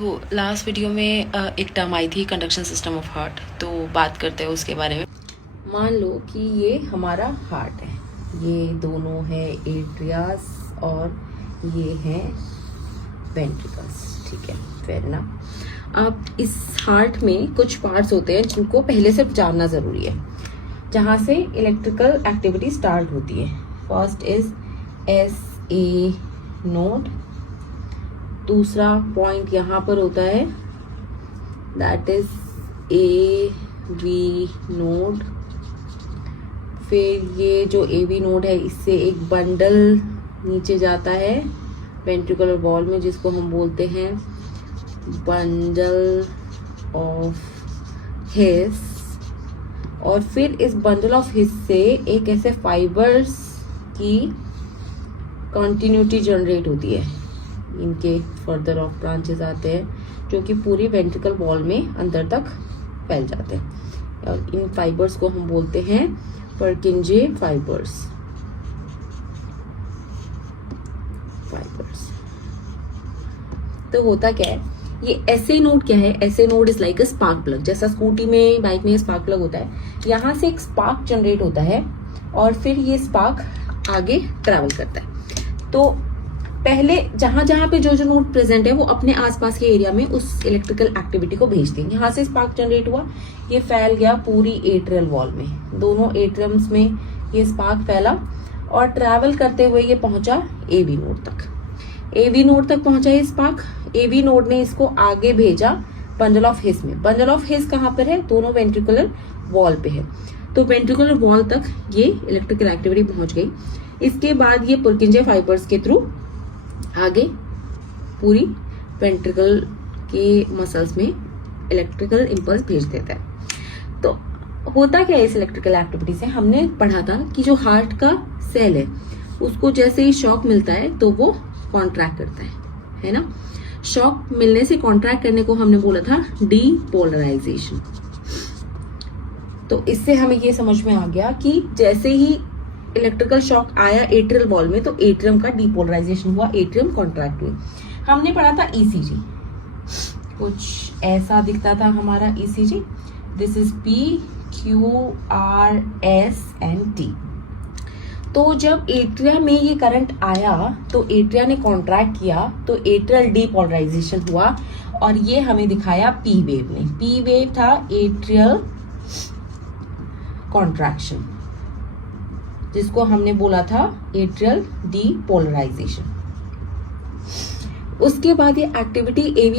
तो last video में एक टर्म आई थी कंडक्शन सिस्टम ऑफ हार्ट, तो बात करते हैं उसके बारे में। मान लो कि ये हमारा हार्ट है, ये दोनों है एट्रियास और ये हैं वेंट्रिकल्स, ठीक है, फेयर ना। अब इस हार्ट में कुछ पार्ट्स होते हैं जिनको पहले से जानना ज़रूरी है, जहाँ से इलेक्ट्रिकल एक्टिविटी स्टार्ट होती है। फर्स्ट इज SA नोड, दूसरा पॉइंट यहाँ पर होता है दैट इज AV नोड। फिर ये जो AV नोड है इससे एक बंडल नीचे जाता है वेंट्रिकुलर वॉल में, जिसको हम बोलते हैं बंडल ऑफ हिस। और फिर इस बंडल ऑफ हिस से एक ऐसे फाइबर्स की कंटिन्यूटी जनरेट होती है, इनके फर्दर ऑफ ब्रांचेस आते हैं जो कि पूरी वेंट्रिकल वॉल में अंदर तक फैल जाते हैं, और इन फाइबर्स को हम बोलते हैं पर्किंजे फाइबर्स। तो होता क्या है, ये SA नोड क्या है? SA node is like a spark plug. जैसा स्कूटी में, बाइक में स्पार्क प्लग होता है, यहाँ से एक स्पार्क जनरेट होता है और फिर ये स्पार्क आगे ट्रैवल करता है। तो पहले जहां जहां पे जो जो नोड प्रेजेंट है वो अपने आसपास के एरिया में उस इलेक्ट्रिकल एक्टिविटी को भेजते हैं। यहाँ से स्पार्क जनरेट हुआ, ये फैल गया पूरी एट्रियल वॉल में, दोनों एट्रियम्स में ये स्पार्क फैला और ट्रैवल करते हुए ये पहुंचा AV नोड तक। AV नोड तक पहुंचा ये स्पार्क, AV नोड ने इसको आगे भेजा बंडल ऑफ हिस में। बंडल ऑफ हिस कहाँ पर है? दोनों वेंट्रिकुलर वॉल पे है। तो वेंट्रिकुलर वॉल तक ये इलेक्ट्रिकल एक्टिविटी पहुंच गई। इसके बाद ये पुर्किंजे फाइबर्स के थ्रू आगे पूरी वेंट्रिकल के मसल्स में इलेक्ट्रिकल इंपल्स भेज देता है। तो होता क्या है इस इलेक्ट्रिकल एक्टिविटी से? हमने पढ़ा था कि जो हार्ट का सेल है उसको जैसे ही शॉक मिलता है तो वो कॉन्ट्रैक्ट करता है ना। शॉक मिलने से कॉन्ट्रैक्ट करने को हमने बोला था डीपोलराइजेशन। तो इससे हमें ये समझ में आ गया कि जैसे ही इलेक्ट्रिकल शॉक आया एट्रियल वॉल में तो एट्रियम का डीपोलराइजेशन हुआ, एट्रियम कॉन्ट्रैक्ट हुई। हमने पढ़ा था ECG, कुछ ऐसा दिखता था हमारा ECG। This is P Q R S and T। तो जब एट्रिया में ये करंट आया तो एट्रिया ने कॉन्ट्रैक्ट किया तो एट्रियल डीपोलराइजेशन हुआ और ये हमें दिखाया P वेव ने। P वेव था एट्रियल कॉन्ट्रैक्शन, जिसको हमने बोला था एट्रियल डीपोलराइजेशन। उसके बाद ये एक्टिविटी AV